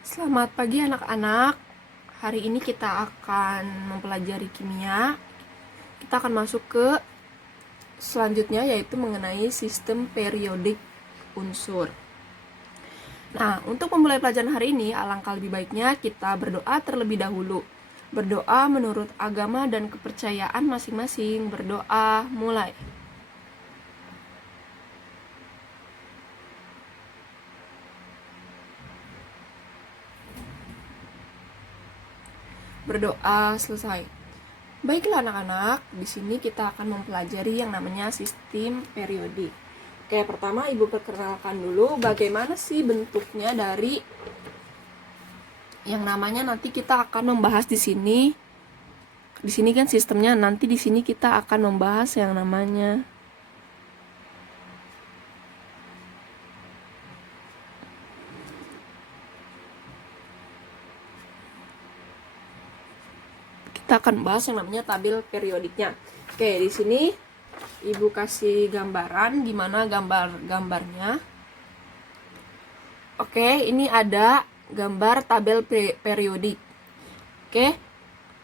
Selamat pagi anak-anak. Hari ini kita akan mempelajari kimia. Kita akan masuk ke selanjutnya, yaitu mengenai sistem periodik unsur. Nah, untuk memulai pelajaran hari ini, alangkah lebih baiknya kita berdoa terlebih dahulu. Berdoa menurut agama dan kepercayaan masing-masing. Berdoa, mulai. Berdoa selesai. Baiklah anak-anak, di sini kita akan mempelajari yang namanya sistem periodik. Oke, pertama Ibu perkenalkan dulu bagaimana sih bentuknya dari yang namanya nanti kita akan membahas di sini. Di sini kan sistemnya, nanti di sini kita akan membahas yang namanya tabel periodiknya. Oke, di sini Ibu kasih gambaran gimana gambarnya. Oke, ini ada gambar tabel periodik. Oke,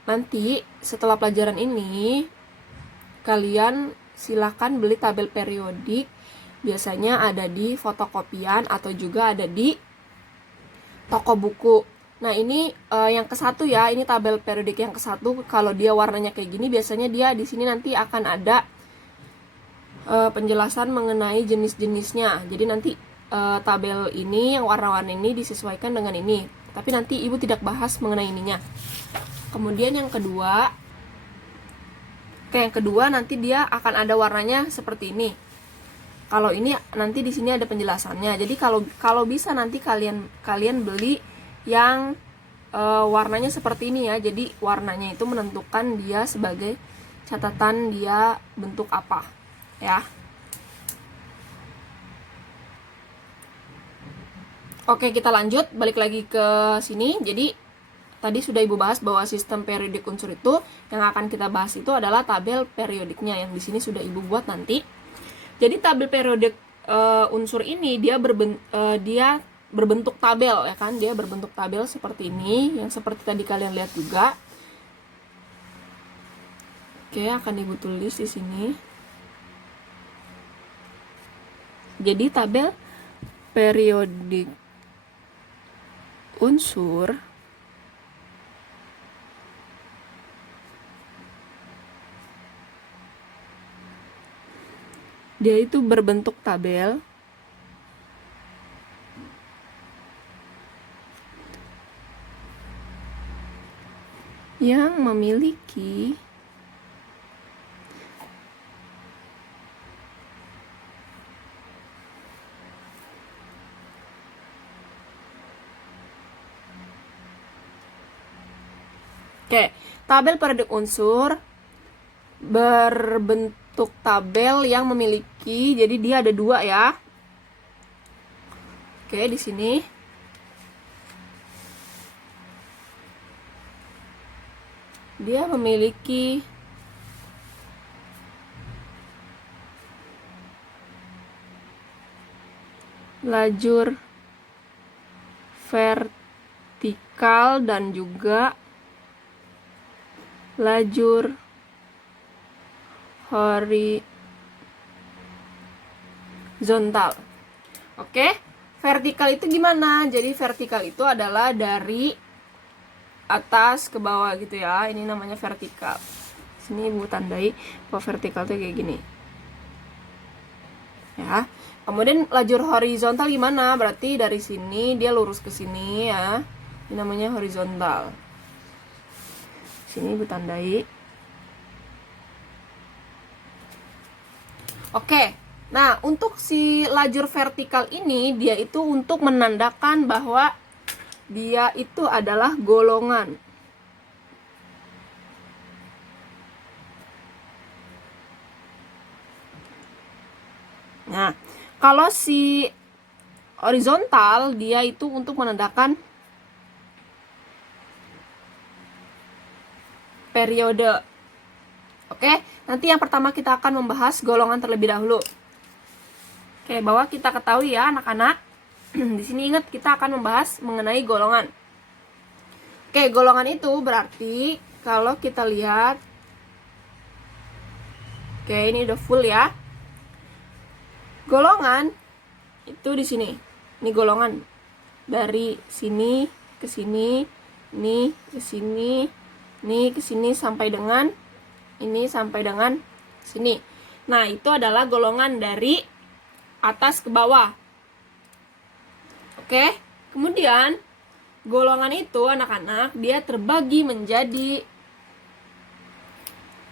nanti setelah pelajaran ini kalian silakan beli tabel periodik. Biasanya ada di fotokopian atau juga ada di toko buku. Nah, ini yang ke satu ya, ini tabel periodik yang ke satu. Kalau dia warnanya kayak gini, biasanya dia di sini nanti akan ada penjelasan mengenai jenis-jenisnya. Jadi nanti tabel ini yang warna-warni ini disesuaikan dengan ini. Tapi nanti Ibu tidak bahas mengenai ininya. Kemudian yang kedua, nanti dia akan ada warnanya seperti ini. Kalau ini nanti di sini ada penjelasannya. Jadi kalau bisa nanti kalian beli yang warnanya seperti ini ya. Jadi warnanya itu menentukan dia sebagai catatan dia bentuk apa ya. Oke, kita lanjut balik lagi ke sini. Jadi tadi sudah Ibu bahas bahwa sistem periodik unsur itu yang akan kita bahas itu adalah tabel periodiknya yang di sini sudah Ibu buat nanti. Jadi tabel periodik unsur ini dia berbentuk tabel ya kan, dia berbentuk tabel seperti ini, yang seperti tadi kalian lihat juga. Oke, akan Ibu tulis di sini. Jadi tabel periodik unsur dia itu berbentuk tabel yang memiliki tabel periodik unsur berbentuk tabel yang memiliki, jadi dia ada dua ya. Oke, di sini dia memiliki lajur vertikal dan juga lajur horizontal. Oke, vertikal itu gimana? Jadi vertikal itu adalah dari atas ke bawah gitu ya. Ini namanya vertikal. Sini Ibu tandai bahwa vertikal itu kayak gini. Ya. Kemudian lajur horizontal gimana? Berarti dari sini dia lurus ke sini ya. Ini namanya horizontal. Sini Ibu tandai. Oke. Nah, untuk si lajur vertikal ini dia itu untuk menandakan bahwa dia itu adalah golongan. Nah, kalau si horizontal dia itu untuk menandakan periode. Oke, nanti yang pertama kita akan membahas golongan terlebih dahulu. Oke, bahwa kita ketahui ya anak-anak, Di sini ingat kita akan membahas mengenai golongan. Oke, golongan itu berarti kalau kita lihat, oke ini udah full ya. Golongan itu di sini. Ini golongan dari sini ke sini, ini ke sini, ini ke sini sampai dengan ini sampai dengan sini. Nah, itu adalah golongan dari atas ke bawah. Oke, kemudian golongan itu anak-anak dia terbagi menjadi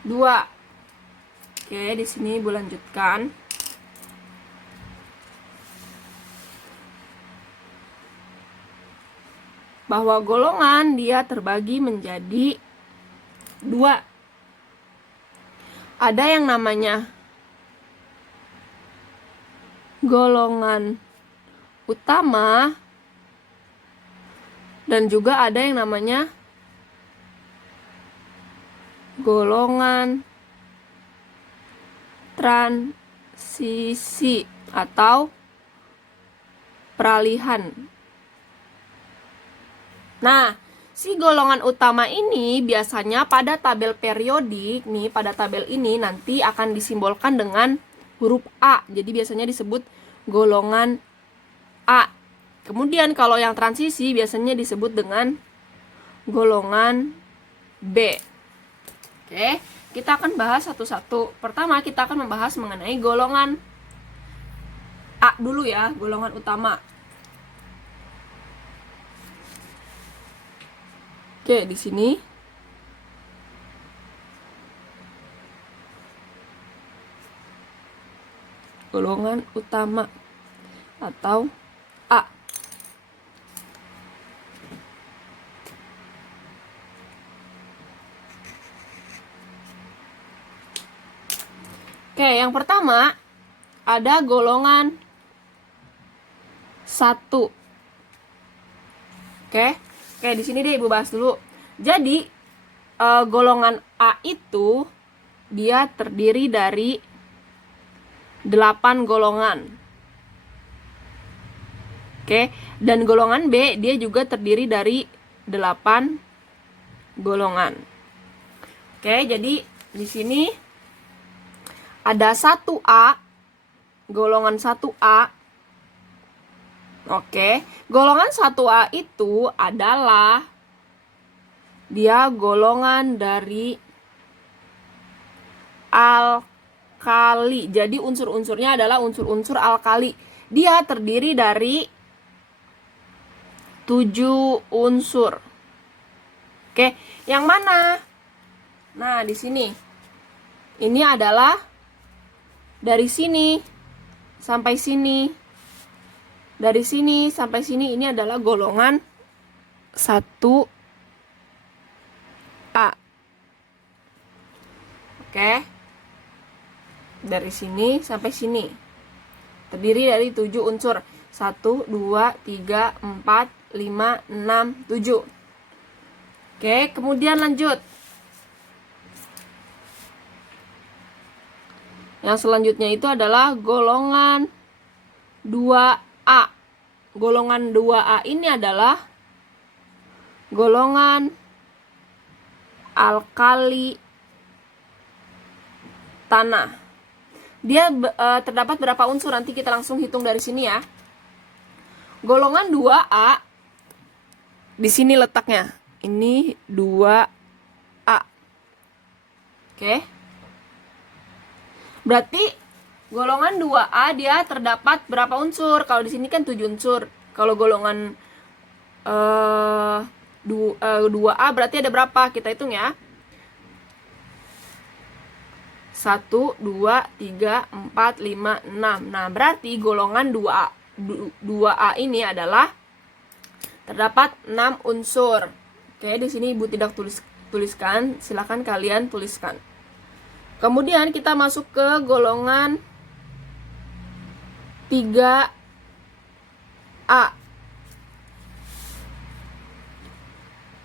2. Oke, di sini Ibu lanjutkan. Bahwa golongan dia terbagi menjadi 2. Ada yang namanya golongan utama dan juga ada yang namanya golongan transisi atau peralihan. Nah, si golongan utama ini biasanya pada tabel periodik nih, pada tabel ini nanti akan disimbolkan dengan huruf A. Jadi biasanya disebut golongan A. Kemudian kalau yang transisi biasanya disebut dengan golongan B. Oke, kita akan bahas satu-satu. Pertama kita akan membahas mengenai golongan A dulu ya, golongan utama. Oke, di sini golongan utama atau A. Oke, yang pertama ada golongan 1. Oke, di sini deh Ibu bahas dulu. Jadi golongan A itu dia terdiri dari 8 golongan. Oke, dan golongan B dia juga terdiri dari 8 golongan. Oke, jadi di sini ada 1A, golongan 1A. Oke, golongan 1A itu adalah dia golongan dari alkali. Jadi unsur-unsurnya adalah unsur-unsur alkali. Dia terdiri dari 7 unsur. Oke, yang mana? Nah, di sini. Ini adalah dari sini sampai sini. Dari sini sampai sini ini adalah golongan 1A. Oke. Dari sini sampai sini. Terdiri dari 7 unsur. 1, 2, 3, 4, 5, 6, 7. Oke, kemudian lanjut. Yang selanjutnya itu adalah golongan 2A. Golongan 2A ini adalah golongan alkali tanah. Dia terdapat berapa unsur? Nanti kita langsung hitung dari sini ya. Golongan 2A di sini letaknya. Ini 2A. Oke. Berarti golongan 2A dia terdapat berapa unsur? Kalau di sini kan 7 unsur. Kalau golongan 2A berarti ada berapa? Kita hitung ya. 1, 2, 3, 4, 5, 6. Nah, berarti golongan 2A ini adalah terdapat 6 unsur. Oke, di sini Ibu tidak tuliskan, silakan kalian tuliskan. Kemudian kita masuk ke golongan 3A.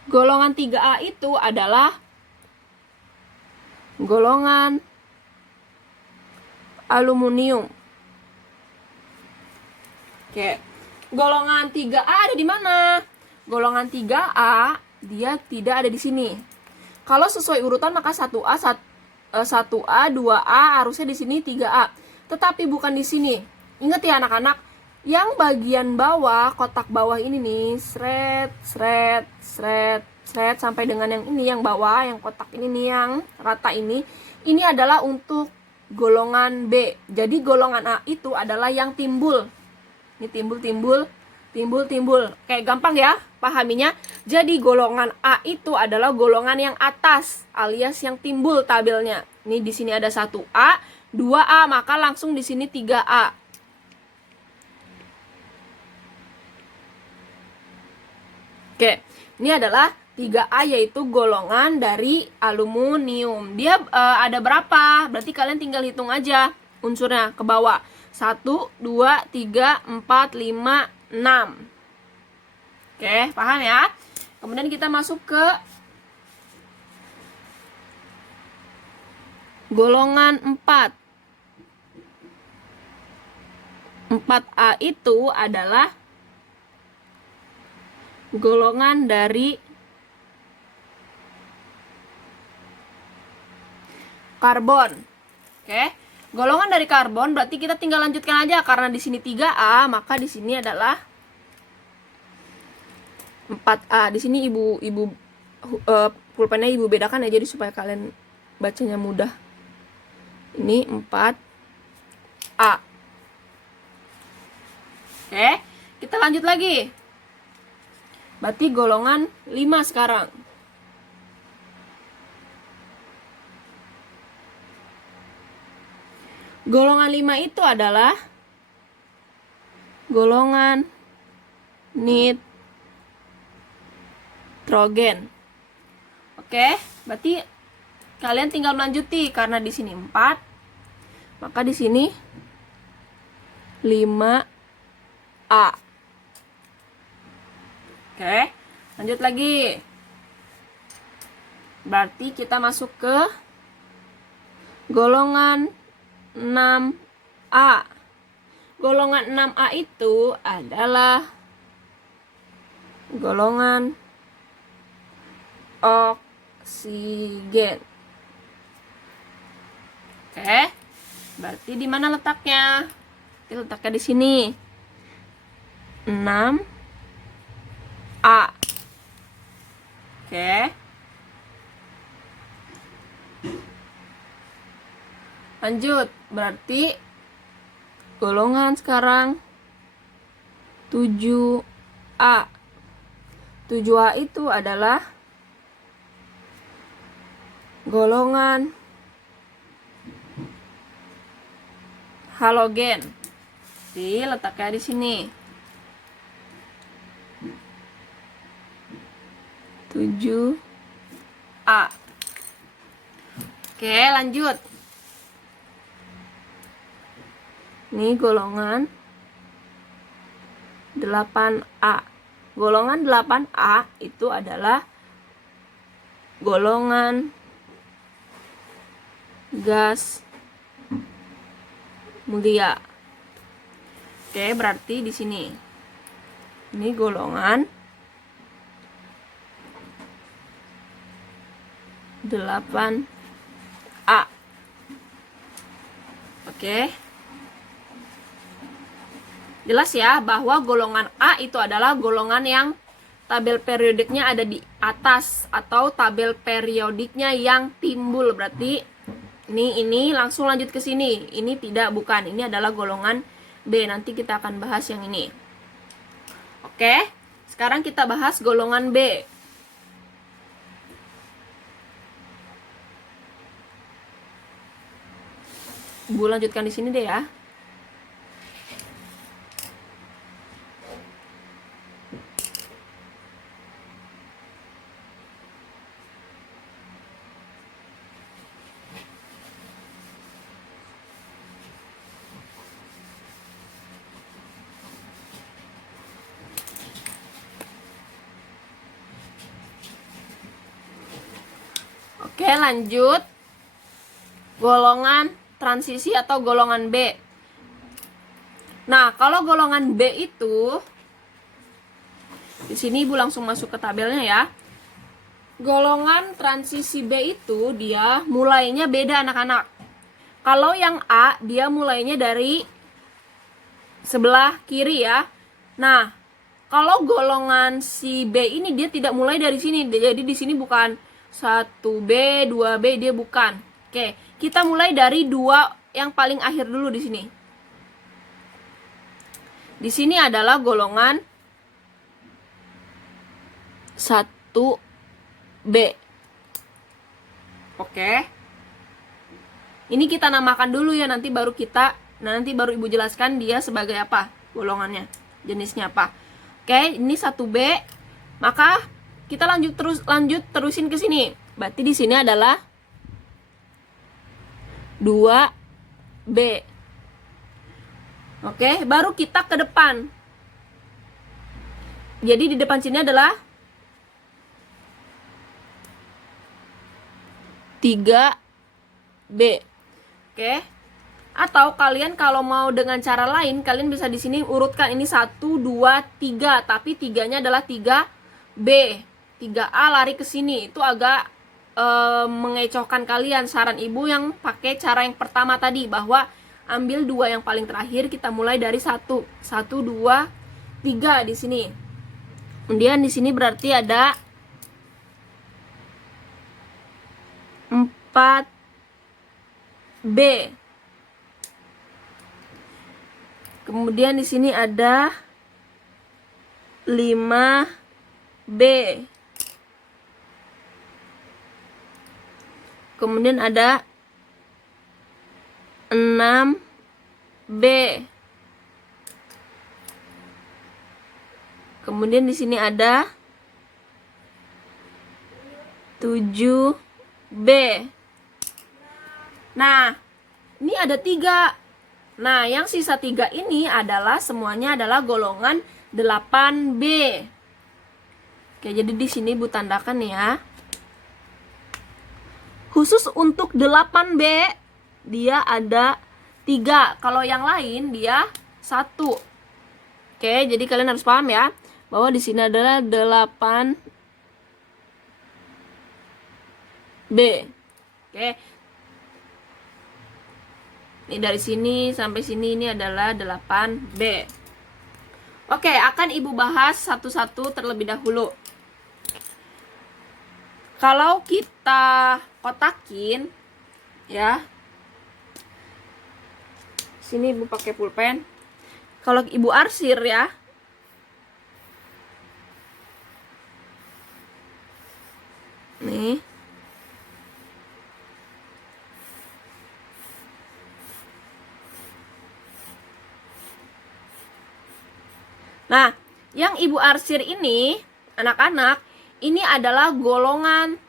Golongan 3A itu adalah golongan aluminium. Oke. Golongan 3A ada di mana? Golongan 3A dia tidak ada di sini. Kalau sesuai urutan maka 1A, 1A, 2A harusnya di sini 3A. Tetapi bukan di sini. Ingat ya anak-anak, yang bagian bawah, kotak bawah ini nih, sret, sret, sret, sret, sampai dengan yang ini, yang bawah, yang kotak ini nih, yang rata ini adalah untuk golongan B. Jadi golongan A itu adalah yang timbul. Ini timbul. Kayak gampang ya pahaminya. Jadi golongan A itu adalah golongan yang atas alias yang timbul tabelnya. Ini di sini ada 1A, 2A, maka langsung di sini 3A. Oke, ini adalah 3A yaitu golongan dari aluminium. Dia ada berapa? Berarti kalian tinggal hitung aja unsurnya ke bawah. 1, 2, 3, 4, 5, 6. Oke, paham ya? Kemudian kita masuk ke golongan 4. 4A itu adalah golongan dari karbon. Oke. Golongan dari karbon berarti kita tinggal lanjutkan aja karena di sini 3A, maka di sini adalah 4A. Di sini ibu pulpennya ibu bedakan ya jadi supaya kalian bacanya mudah. Ini 4A. Oke, kita lanjut lagi. Berarti golongan 5 sekarang. Golongan 5 itu adalah golongan nitrogen. Oke, berarti kalian tinggal melanjuti karena di sini 4, maka di sini 5A. Oke, lanjut lagi. Berarti kita masuk ke golongan 6A. Golongan 6A itu adalah golongan oksigen. Oke, berarti di mana letaknya? Letaknya di sini. 6A. Oke. Lanjut, berarti golongan sekarang 7A. 7A itu adalah golongan halogen. Letaknya di sini. 7A. Oke, lanjut. Ini golongan 8A. Golongan 8A itu adalah golongan gas mulia. Oke, berarti di sini. Ini golongan 8A. Oke. Jelas ya bahwa golongan A itu adalah golongan yang tabel periodiknya ada di atas atau tabel periodiknya yang timbul. Berarti ini langsung lanjut ke sini. Ini tidak, bukan. Ini adalah golongan B. Nanti kita akan bahas yang ini. Oke. Sekarang kita bahas golongan B. Bu lanjutkan di sini deh ya. Oke, lanjut. Golongan transisi atau golongan B. Nah, kalau golongan B itu Di sini Ibu langsung masuk ke tabelnya ya. Golongan transisi B itu dia mulainya beda anak-anak. Kalau yang A dia mulainya dari sebelah kiri ya. Nah, kalau golongan si B ini dia tidak mulai dari sini. Jadi di sini bukan 1B, 2B, dia bukan. Oke, kita mulai dari 2 yang paling akhir dulu di sini. Di sini adalah golongan 1B. Oke. Ini kita namakan dulu ya, nanti baru Ibu jelaskan dia sebagai apa golongannya, jenisnya apa. Oke, ini 1B. Maka kita lanjut terusin ke sini. Berarti di sini adalah 2B. Oke, baru kita ke depan. Jadi di depan sini adalah 3B. Oke. Atau kalian kalau mau dengan cara lain, kalian bisa di sini urutkan ini 1, 2, 3, tapi 3-nya adalah 3B. 3A lari ke sini. Itu agak mengecohkan kalian. Saran Ibu yang pakai cara yang pertama tadi, bahwa ambil 2 yang paling terakhir, kita mulai dari 1. 1, 2, 3 di sini. Kemudian di sini berarti ada 4B. Kemudian di sini ada 5B. Kemudian ada 6B. Kemudian di sini ada 7B. Nah, ini ada 3. Nah, yang sisa 3 ini adalah semuanya adalah golongan 8B. Oke, jadi di sini Ibu tandakan ya. Khusus untuk 8B dia ada 3. Kalau yang lain dia 1. Oke, jadi kalian harus paham ya, bahwa di sini adalah 8B. Oke. Ini dari sini sampai sini ini adalah 8B. Oke, akan Ibu bahas satu-satu terlebih dahulu. Kalau kita kotakin ya. Sini Ibu pakai pulpen. Kalau Ibu arsir ya. Nih. Nah, yang Ibu arsir ini, anak-anak, ini adalah golongan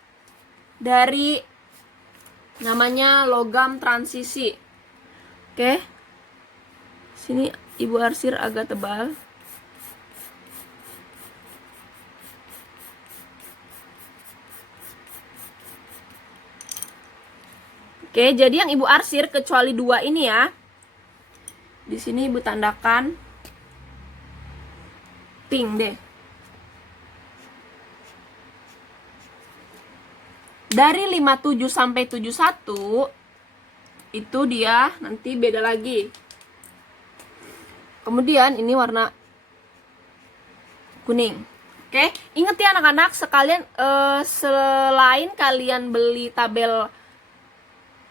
dari namanya logam transisi. Oke. Sini Ibu arsir agak tebal. Oke, jadi yang Ibu arsir kecuali 2 ini ya. Di sini Ibu tandakan pink deh. Dari 57 sampai 71 itu dia nanti beda lagi. Kemudian ini warna kuning. Oke, ingat ya anak-anak, sekalian selain kalian beli tabel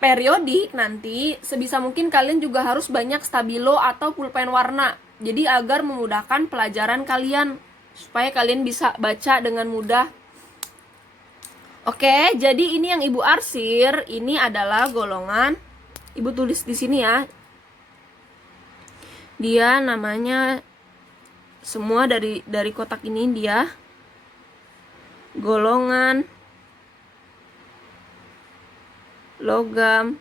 periodik nanti, sebisa mungkin kalian juga harus banyak stabilo atau pulpen warna. Jadi agar memudahkan pelajaran kalian, supaya kalian bisa baca dengan mudah. Oke, jadi ini yang Ibu arsir, ini adalah golongan, Ibu tulis di sini ya. Dia namanya semua dari kotak ini dia golongan logam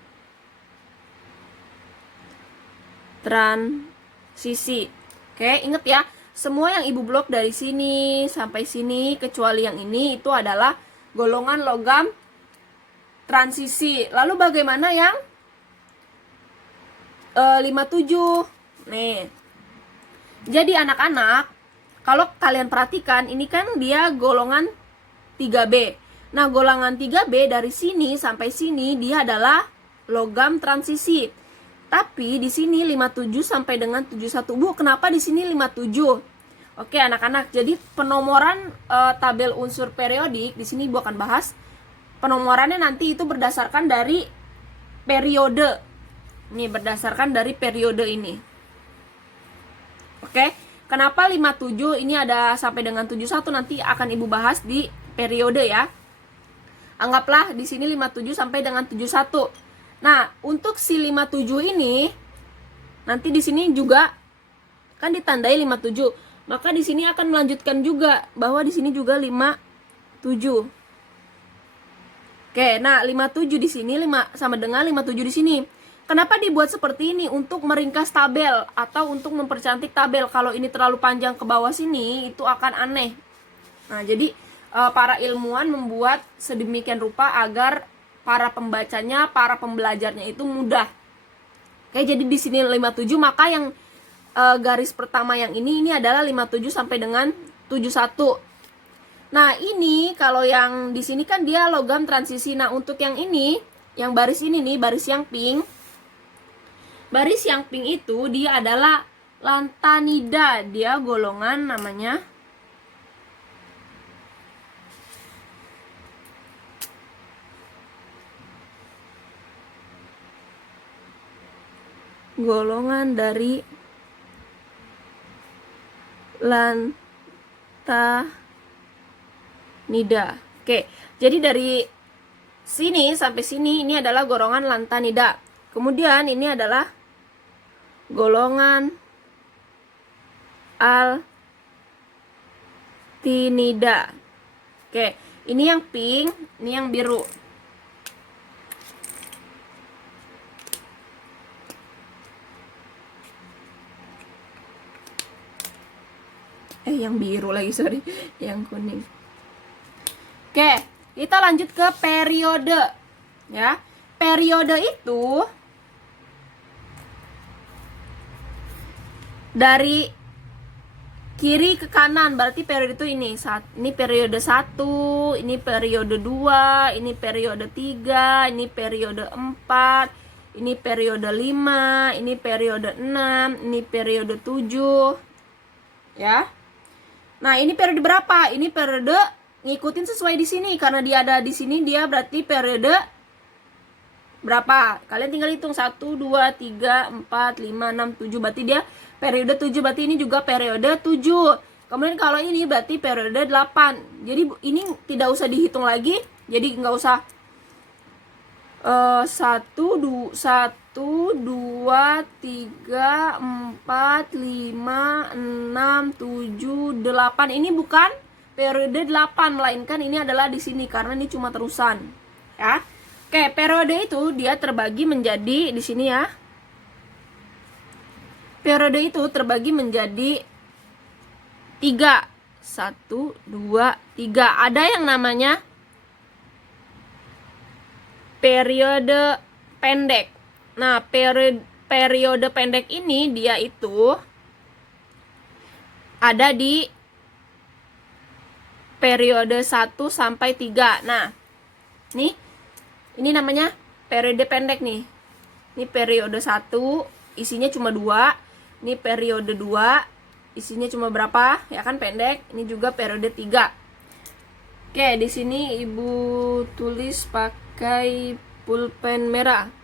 transisi. Oke, inget ya, semua yang Ibu blok dari sini sampai sini kecuali yang ini itu adalah golongan logam transisi. Lalu bagaimana yang 57? Nih. Jadi anak-anak, kalau kalian perhatikan ini kan dia golongan 3B. Nah, golongan 3B dari sini sampai sini dia adalah logam transisi. Tapi di sini 57 sampai dengan 71. Bu, kenapa di sini 57? Oke, anak-anak. Jadi penomoran tabel unsur periodik di sini Bu akan bahas. Penomorannya nanti itu berdasarkan dari periode. Nih, berdasarkan dari periode ini. Oke. Kenapa 57 ini ada sampai dengan 71 nanti akan Ibu bahas di periode ya. Anggaplah di sini 57 sampai dengan 71. Nah, untuk si 57 ini nanti di sini juga kan ditandai 57. Maka di sini akan melanjutkan juga bahwa di sini juga 57. Oke, nah 57 di sini 5 sama dengan 57 di sini. Kenapa dibuat seperti ini? Untuk meringkas tabel atau untuk mempercantik tabel. Kalau ini terlalu panjang ke bawah sini, itu akan aneh. Nah, jadi para ilmuwan membuat sedemikian rupa agar para pembacanya, para pembelajarnya itu mudah. Oke, jadi di sini 57, maka yang garis pertama yang ini adalah 57 sampai dengan 71. Nah, ini kalau yang di sini kan dia logam transisi. Nah, untuk yang ini, yang baris ini nih, baris yang pink. Baris yang pink itu dia adalah lantanida, dia golongan namanya golongan dari lantanida. Oke, jadi dari sini sampai sini ini adalah golongan lantanida. Kemudian ini adalah golongan altinida. Oke, ini yang pink, ini yang biru. Yang biru lagi, sorry, yang kuning. Oke, kita lanjut ke periode. Ya, periode itu dari kiri ke kanan, berarti periode itu ini periode 1, ini periode 2, ini periode 3, ini periode 4, ini periode 5, ini periode 6, ini periode 7. Ya. Nah, ini periode berapa? Ini periode ngikutin sesuai di sini karena dia ada di sini, dia berarti periode berapa? Kalian tinggal hitung 1 2 3 4 5 6 7, berarti dia periode 7, berarti ini juga periode 7. Kemudian kalau ini berarti periode 8. Jadi ini tidak usah dihitung lagi. Jadi nggak usah 1 2 3 4 5 6 7 8. Ini bukan periode 8, melainkan ini adalah di sini karena ini cuma terusan. Ya. Oke, periode itu dia terbagi menjadi di sini ya. Periode itu terbagi menjadi 3. 1 2 3. Ada yang namanya periode pendek. Nah, periode pendek ini dia itu ada di periode 1 sampai 3. Nah, ini namanya periode pendek nih. Ini periode 1, isinya cuma 2. Ini periode 2, isinya cuma berapa? Ya kan pendek. Ini juga periode 3. Oke, di sini Ibu tulis pakai pulpen merah.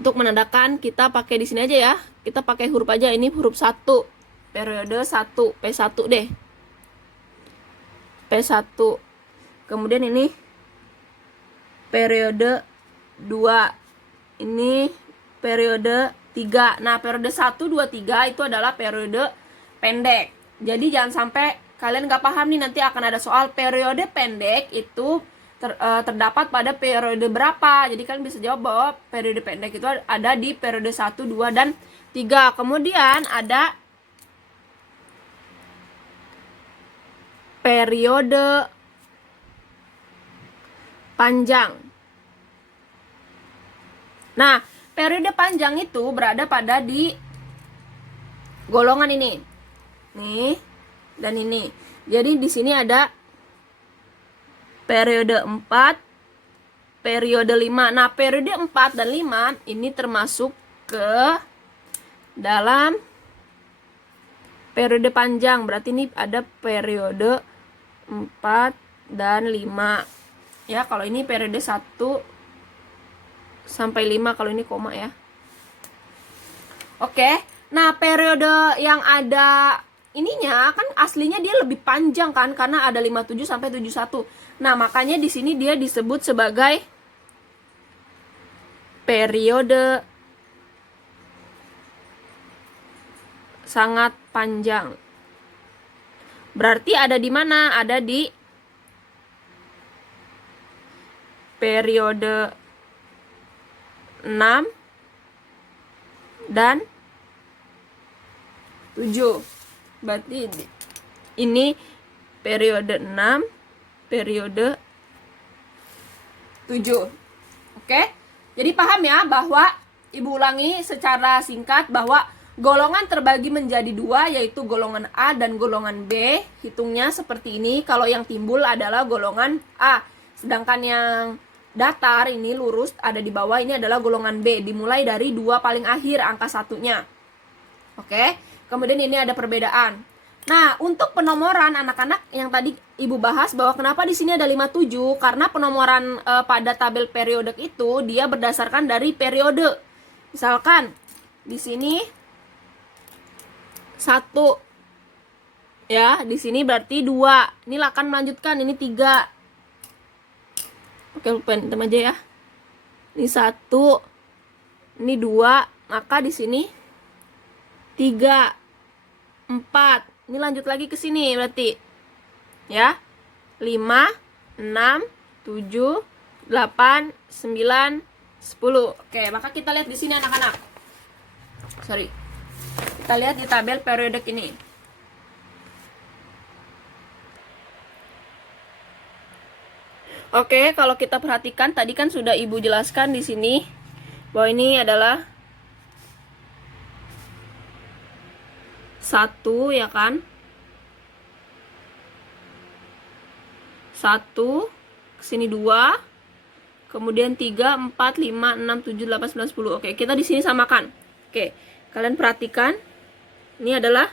Untuk menandakan kita pakai di sini aja ya. Kita pakai huruf aja, ini huruf 1. Periode 1, P1 deh. P1. Kemudian ini periode 2. Ini periode 3. Nah, periode 1, 2, 3 itu adalah periode pendek. Jadi jangan sampai kalian nggak paham nih, nanti akan ada soal periode pendek itu terdapat pada periode berapa. Jadi kalian bisa jawab bahwa periode pendek itu ada di periode 1, 2, dan 3. Kemudian ada periode panjang. Nah, periode panjang itu berada pada di golongan ini. Nih, dan ini. Jadi di sini ada periode 4, periode 5. Nah, periode 4 dan 5 ini termasuk ke dalam periode panjang. Berarti ini ada periode 4 dan 5. Ya, kalau ini periode 1 sampai 5, kalau ini koma ya. Oke. Nah, periode yang ada ininya kan aslinya dia lebih panjang kan, karena ada 57 sampai 71. Nah, makanya di sini dia disebut sebagai periode sangat panjang. Berarti ada di mana? Ada di periode 6 dan 7. Berarti ini periode 6, periode 7. Oke? Jadi paham ya bahwa Ibu ulangi secara singkat bahwa golongan terbagi menjadi 2, yaitu golongan A dan golongan B. Hitungnya seperti ini. Kalau yang timbul adalah golongan A. Sedangkan yang datar ini lurus ada di bawah, ini adalah golongan B. Dimulai dari 2 paling akhir angka satunya. Oke. Kemudian ini ada perbedaan. Nah, untuk penomoran anak-anak yang tadi Ibu bahas bahwa kenapa di sini ada 57, karena penomoran pada tabel periodek itu dia berdasarkan dari periode. Misalkan di sini 1 ya, di sini berarti 2. Ini akan melanjutkan, ini 3. Oke, lupain teman aja ya. Ini 1, ini 2, maka di sini 3, 4. Ini lanjut lagi ke sini berarti. Ya. 5, 6, 7, 8, 9, 10. Oke, maka kita lihat di sini anak-anak. Sorry. Kita lihat di tabel periodek ini. Oke, kalau kita perhatikan tadi kan sudah Ibu jelaskan di sini bahwa ini adalah 1 ya kan? 1 kesini 2, kemudian 3, 4, 5, 6, 7, 8, 9, 10. Oke, kita di sini samakan. Oke, kalian perhatikan. Ini adalah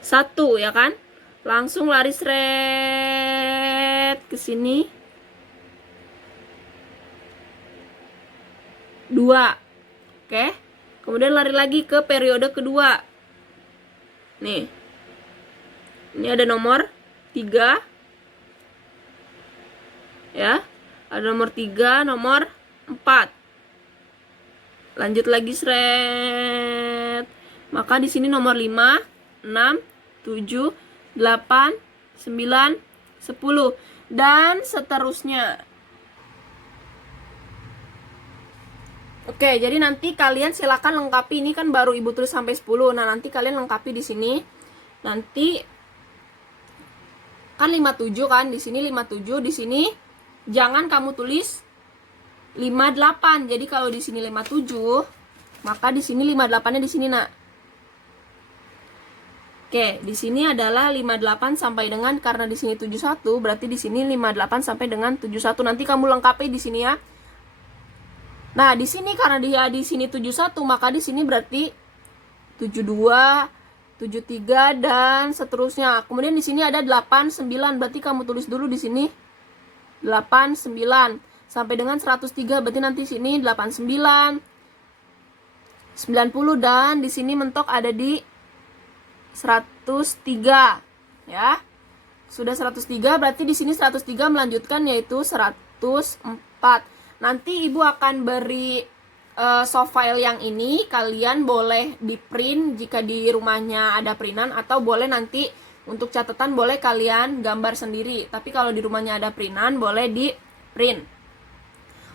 1 ya kan? Langsung lari seret ke sini. 2. Oke. Kemudian lari lagi ke periode kedua. Nih. Ini ada nomor 3. Ya. Ada nomor 3, nomor 4. Lanjut lagi seret. Maka di sini nomor 5, 6, 7, 8, 9, 10 dan seterusnya. Oke, jadi nanti kalian silakan lengkapi, ini kan baru Ibu tulis sampai 10. Nah, nanti kalian lengkapi di sini. Nanti kan 57 kan, di sini 57, di sini jangan kamu tulis 58. Jadi kalau di sini 57, maka di sini 58-nya di sini, Nak. Oke, di sini adalah 58 sampai dengan, karena di sini 71, berarti di sini 58 sampai dengan 71. Nanti kamu lengkapi di sini ya. Nah, di sini karena dia di sini 71, maka di sini berarti 72, 73 dan seterusnya. Kemudian di sini ada 89, berarti kamu tulis dulu di sini 89 sampai dengan 103, berarti nanti sini 89, 90 dan di sini mentok ada di 103 ya. Sudah 103, berarti di sini 103 melanjutkan yaitu 104. Nanti Ibu akan beri soft file yang ini, kalian boleh di print jika di rumahnya ada printan, atau boleh nanti untuk catatan boleh kalian gambar sendiri. Tapi kalau di rumahnya ada printan boleh di print.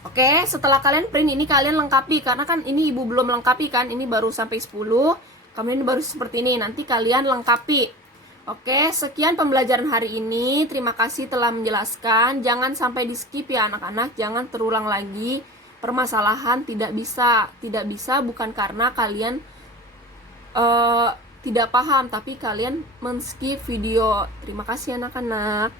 Oke, setelah kalian print ini kalian lengkapi, karena kan ini Ibu belum lengkapi kan, ini baru sampai 10. Kemudian baru seperti ini, nanti kalian lengkapi. Oke, sekian pembelajaran hari ini. Terima kasih telah menjelaskan. Jangan sampai di skip ya anak-anak, jangan terulang lagi. Permasalahan tidak bisa bukan karena kalian tidak paham tapi kalian men-skip video. Terima kasih anak-anak.